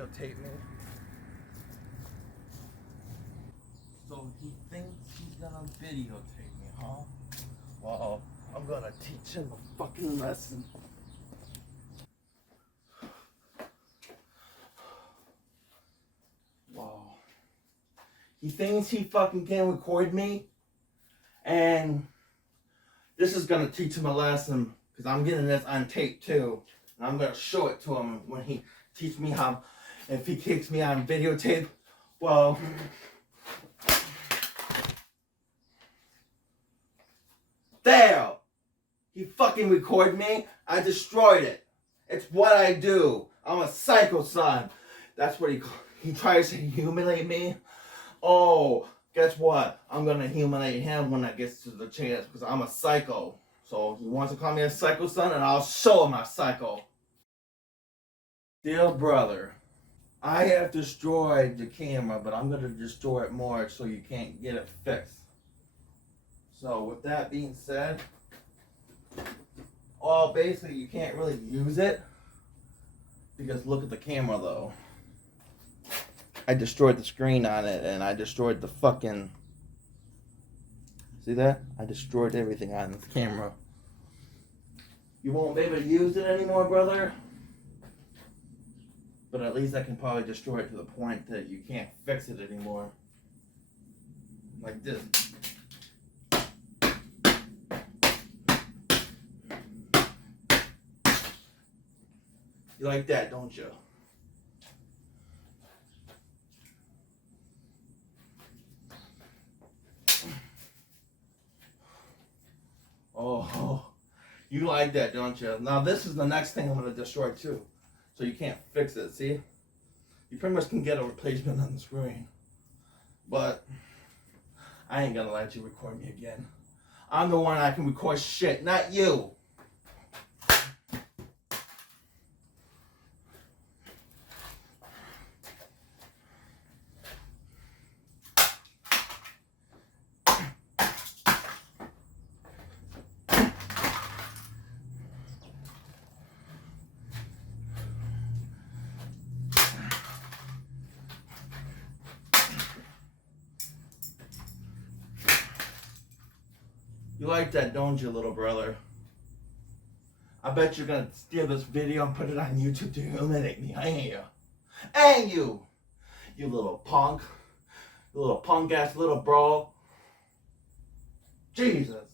videotape me. So he thinks he's gonna videotape me, huh? Well, I'm gonna teach him a fucking lesson. Wow. He thinks he fucking can record me, and this is gonna teach him a lesson, because I'm getting this on tape too. And I'm gonna show it to him when he teach me how, if he kicks me on videotape. Well, there! He fucking recorded me. I destroyed it. It's what I do. I'm a psycho son. That's what he tries to humiliate me. Oh, guess what? I'm gonna humiliate him when I get to the chance, because I'm a psycho. So he wants to call me a psycho son, and I'll show him I'm psycho. Dear brother, I have destroyed the camera, but I'm gonna destroy it more so you can't get it fixed. So with that being said, well, basically you can't really use it, because look at the camera though. I destroyed the screen on it, and I destroyed the fucking, see that? I destroyed everything on this camera. You won't be able to use it anymore, brother. But at least I can probably destroy it to the point that you can't fix it anymore. Like this. You like that, don't you? Oh, you like that, don't you? Now this is the next thing I'm going to destroy too. So you can't fix it, see? You pretty much can get a replacement on the screen. But I ain't going to let you record me again. I'm the one that can record shit, not you. You like that, don't you, little brother? I bet you're gonna steal this video and put it on YouTube to humiliate me, ain't you? Ain't you? You little punk. You little punk ass little bro. Jesus.